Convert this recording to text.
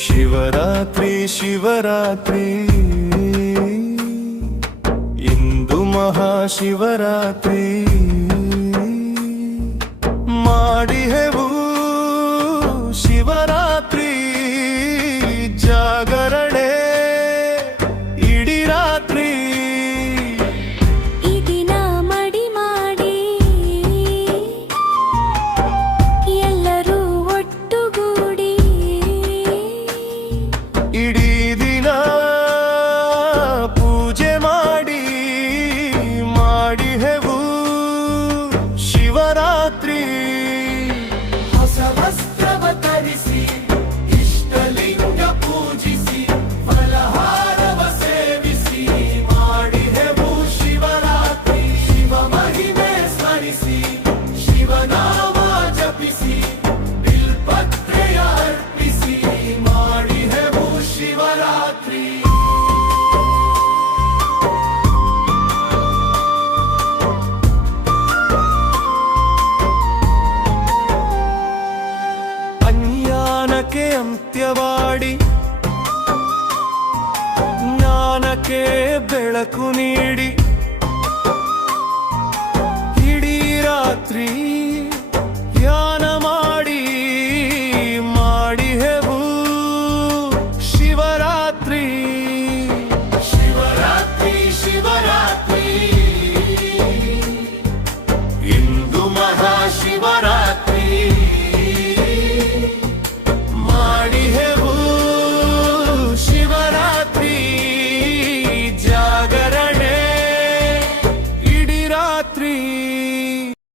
ಶಿವರಾತ್ರಿ ಶಿವರಾತ್ರಿ ಇಂದು ಮಹಾಶಿವರಾತ್ರಿ ಮಾಡಿಹೆವು ಶಿವರಾತ್ರಿ ಜಾಗರಣೆ ಇಡೀ ರಾತ್ರಿ ಈ ದಿನ ಮಡಿ ಮಾಡಿ ಎಲ್ಲರೂ ಒಟ್ಟುಗೂಡಿ ಇಡೀ ದಿನ ಪೂಜೆ ಮಾಡಿ ಮಾಡಿಹೆವು ಶಿವರಾತ್ರಿ ಹೊಸ ವಸ್ತ್ರವ ಧರಿಸಿ ಇಷ್ಟಲಿಂಗ ಪೂಜಿಸಿ ಫಲಹಾರವ ಸೇವಿಸಿ ಮಾಡಿದೆವು ಶಿವರಾತ್ರಿ ಶಿವ ಮಹಿಮೆ ಸ್ಮರಿಸಿ ಶಿವನಾಮ ಜಪಿಸಿ ಬಿಲ್ಪತ್ರೆಯ ಅರ್ಪಿಸಿ ಮಾಡಿದೆವು ಶಿವರಾತ್ರಿ ಅಜ್ಞಾನಕ್ಕೆ ಅಂತ್ಯವಾಡಿ ಜ್ಞಾನಕ್ಕೆ ಬೆಳಕು ನೀಡಿ